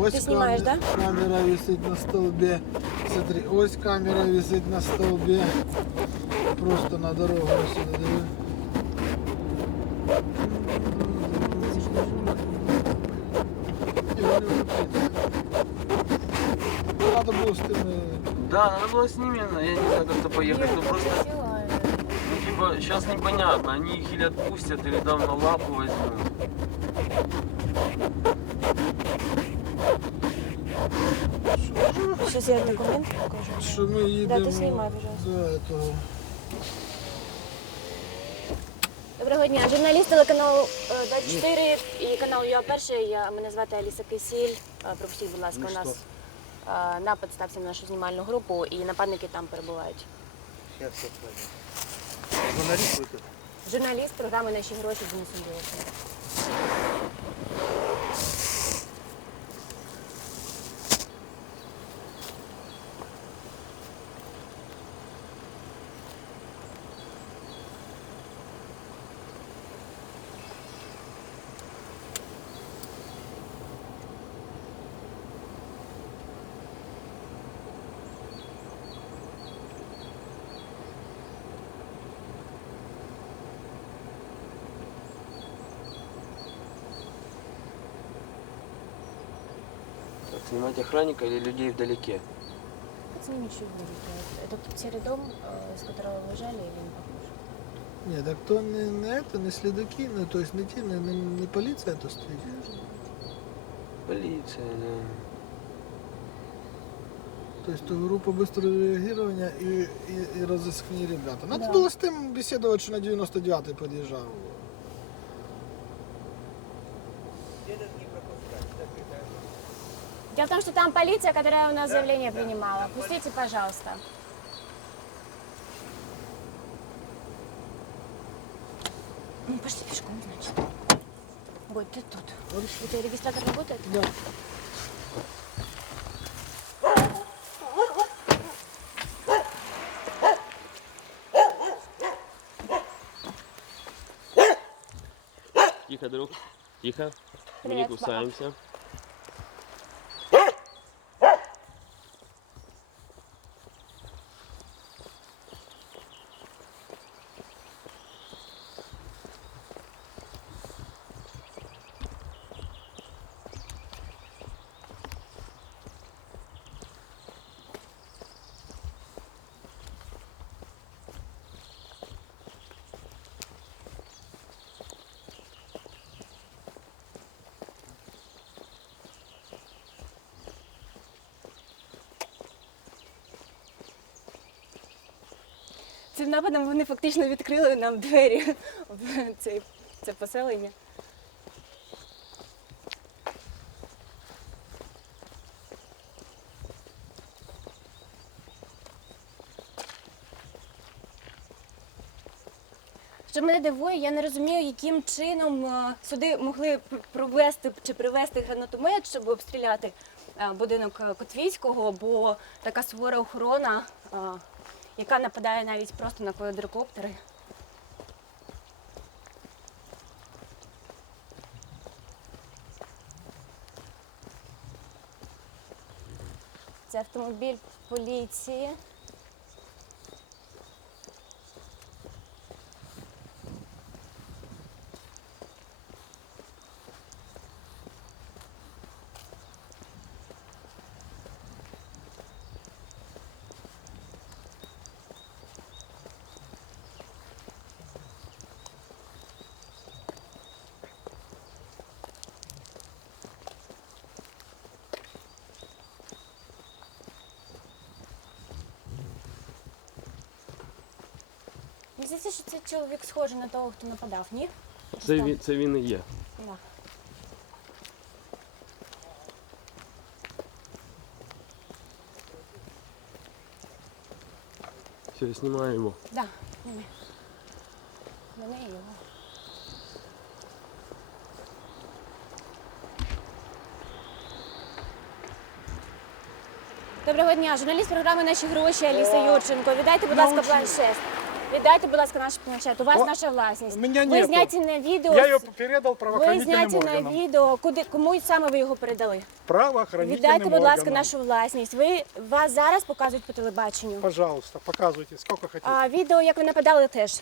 Ось Ти знімаєш, камера, камера висить на столбі. Смотри, ось камера висить на столбі. Просто на дорогу сюди диви. І вони вже прийдуть. Надо було з тими. Да, надо было с ними, я не знаю, как-то поехать. Ну просто, ну типа, сейчас непонятно, они их или отпустят, или там на лапу возьмут. Сейчас я документ покажу. Що ми Да, ти знімай, пожалуйста. до этого. Доброго дня, журналіст телеканалу е, 24 і канал ЮА Перший. Я мене звати Аліса Кисіль. Е, Пропустіть, будь ласка, Ну у нас е, напад стався на нашу знімальну групу, і нападники там перебувають. Я все понял. Журналист вы тут? Журналіст програми Наші гроші Денис Андрійович. снимать охранника или людей вдалеке? Оцените чуть будет. Это тот серый дом, э, с которого вы выезжали, или не похож? Ні, так то не, не это, не слідаки, ну, то есть не ті, не, не, не поліція то стоїть. Полиция, да. То есть то группа быстрого реагирования и, и, и разыскные ребята. Надо Да. было с тем беседовать, что на 99-й подъезжал. Дело в том, что там полиция, которая у нас заявление принимала. Пустите, пожалуйста. Ну, пошли пешком, значит. Ой, ты тут. У тебя регистратор работает? Да. Тихо, друг. Тихо. Мы Привет, не кусаемся. Цим нападом вони фактично відкрили нам двері в цей, це поселення. Що мене дивує, я не розумію, яким чином е, сюди могли провести чи привезти гранатомет, щоб обстріляти е, будинок е, Котвійського, бо така сувора охорона, яка нападає навіть просто на квадрокоптери. Це автомобіль поліції. Мені здається, що цей чоловік схожий на того, хто нападав, ні? Це він, це він і є. Да. Все, я снимаю его. Да. ні. Мене і його. Доброго дня, журналіст програми Наші гроші Аліса Юрченко. Віддайте, будь ласка, планшет. Віддайте, будь ласка, наш планшет. У вас О, наша власність. у мене ви нету. зняті на відео. Я ее передал Ви правоохранительным зняті на органам. відео. Куди кому саме ви його передали? Правоохранительным Віддайте, будь ласка, органам. нашу власність. Ви вас зараз показують по телебаченню. Пожалуйста, показывайте, сколько хотите. А відео, як ви нападали, теж.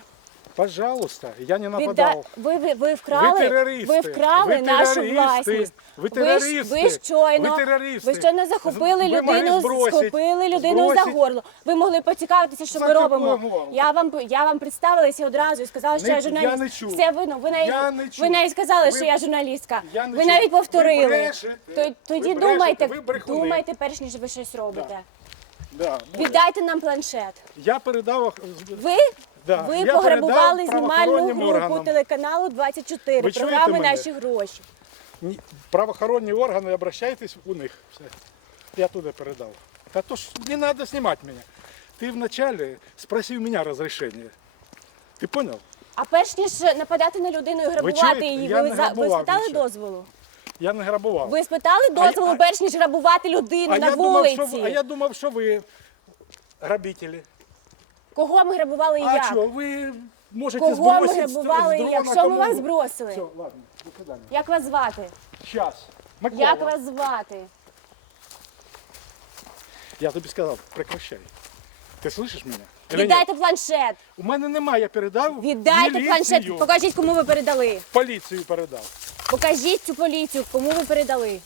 Пожалуйста, я не Відда... нападал. Ви, ви, ви вкрали, Ви терористи. ви вкрали Ви нашу власність. Ви терористи. Ви щойно, Ви терористи. ви щойно захопили Ви людину, збросить, схопили людину за горло. Ви могли поцікавитися, що За ми робимо. горло? Я вам я вам представилася одразу і сказала, що Не- я я журналіст. не чув. Все видно. Ви навіть Я не ви навіть сказали, Ви- що я журналістка. Я не ви навіть повторили. Ви брешете. Тоді Ви брешете, думайте, ви думайте, перш ніж ви щось робите. Да, може. Віддайте нам планшет. Я передав... Ви, Да, ви я пограбували передав знімальну правоохоронним групу органам. телеканалу 24, Ви чуєте програми мене? Наші гроші. Ні, Правоохоронні органи, обращайтесь у них. Все. Я туди передав. Та то ж не треба знімати мене. Ти вначале спросив мене розрішення. Ти понял? А перш ніж нападати на людину і грабувати чуєте? її, Я ви, не за- ви грабував спитали нічого. дозволу? Я не грабував. Ви спитали дозволу, а- перш ніж грабувати людину на вулиці? думав, що, ви- а я думав, що ви грабителі. Кого ми грабували і А як? що, ви можете Кого ми збросити з- грабували і дрона як? Що ми кому вас? Все, ладно, до свидання. Як вас звати? Щас. Микола. Як вас звати? Я тобі сказав, прекращай. Ти слышиш мене? Или ні? Віддайте планшет. У мене немає, я передав. Віддайте в планшет. Покажіть, кому ви передали. Поліцію передав. Покажіть цю поліцію, кому ви передали.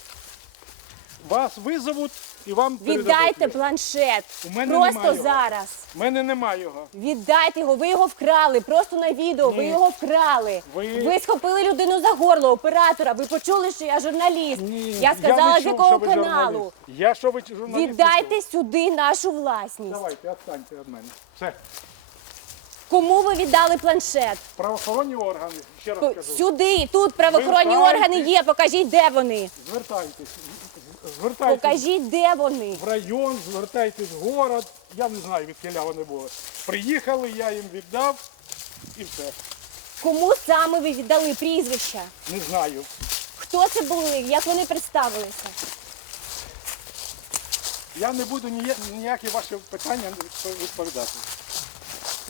Вас визовуть і вам Віддайте передадуть. планшет. У мене Просто немає його. зараз. У мене немає його. Віддайте його, ви його вкрали, просто на відео, ви Ні. його вкрали. Ви- Ви схопили людину за горло, оператора. Ви почули, що я журналіст. Я сказала, не з чув, якого що ви каналу. журналіст. Я що ви журналіст? Віддайте сюди нашу власність. Давайте, відстаньте від мене. Все. Кому ви віддали планшет? Правоохоронні органи, ще раз кажу. Сюди, тут правоохоронні органи є. Покажіть, де вони. Звертайтесь. Звертайтесь Покажіть, де вони. в район, звертайтесь в город. Я не знаю, від кіля вони були. Приїхали, я їм віддав і все. Кому саме ви віддали прізвища? Не знаю. Хто це були? Як вони представилися? Я не буду нія- ніякі ваші питання відповідати.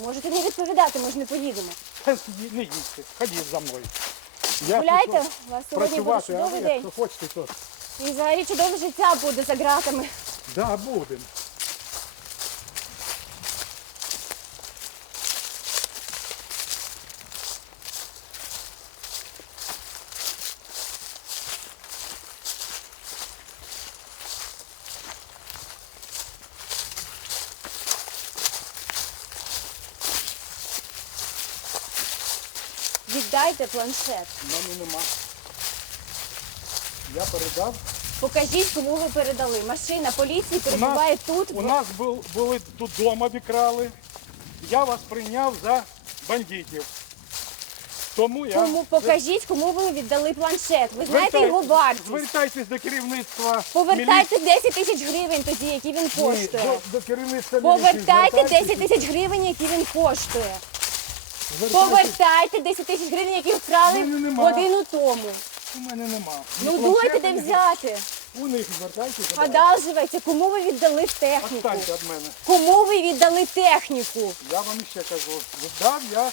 Можете не відповідати, ми ж не поїдемо. Та Не їдьте, ходіть за мною. Я Гуляйте, пішов у вас сьогодні буде працювати, а чудовий ви, день. якщо хочете, то І взагалі чудове життя буде за ґратами. да, будемо. Віддайте планшет. У мене нема. Я передав. Покажіть, кому ви передали. Машина поліції У нас, перебуває тут. у нас бу- були тут дома обікрали. Я вас прийняв за бандитів. Тому я Кому покажіть, кому ви віддали планшет. Ви знаєте його вартість. Звертайтесь до керівництва. Повертайте 10 тисяч гривень тоді, які він міліції. Ні, коштує. До, до керівництва міліції Повертайте звертайтесь. 10 тисяч гривень, які він коштує. Звертайтесь. Повертайте 10 тисяч гривень, які вкрали мене нема. годину тому. У мене нема. Ну давайте де взяти. У них звертайтеся. Одалживайте, кому ви віддали техніку? Останьте від мене. Кому ви віддали техніку? Я вам ще кажу, віддав я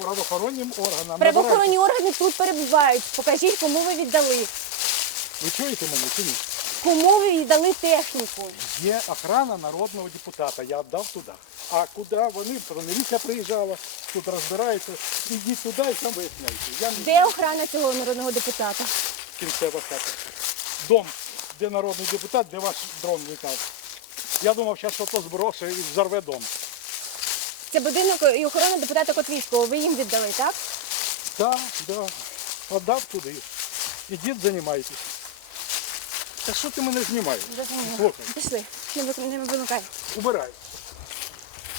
правоохоронним органам. Правоохоронні органи тут перебувають. Покажіть, кому ви віддали. Ви чуєте мене чи ні? Кому ви віддали техніку? Є охрана народного депутата, я віддав туди. А куди вони, міліція приїжджала, тут розбирається, ідіть туди і там виясняйте. Я не Де знаю, охрана цього народного депутата? кінцева хата. Дом, де народний депутат, де ваш дрон літав. Я думав, що то зброше і взорве дом. Це будинок і охорона депутата Котвійського. Ви їм віддали, так? Так, так, віддав туди. Ідіть, займайтесь. Та що ти мене знімаєш? Слухай, Пішли. Не Не вимикай. убирай.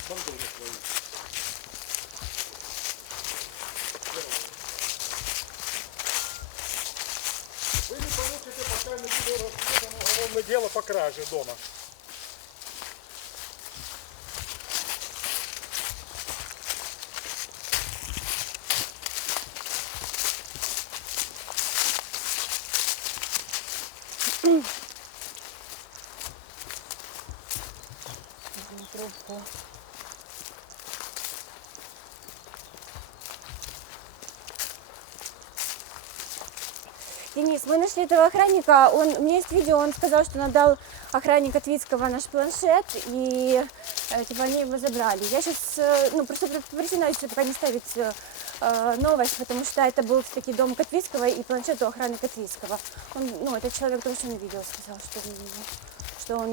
Бандури свої. Вы не получите, пока не буде расследовано уголовное дело по краже дома. Трубку. Денис, мы нашли этого охранника. Он, у меня есть видео, он сказал, что надал охранника Твицкого наш планшет, и э, типа они его забрали. Я сейчас, э, ну, просто предупреждена, если пока не ставить э, э, э, новость, потому что это был все-таки дом Котвицкого и планшет у охраны Котвицкого. Он, ну, этот человек тоже на видео сказал, что, что он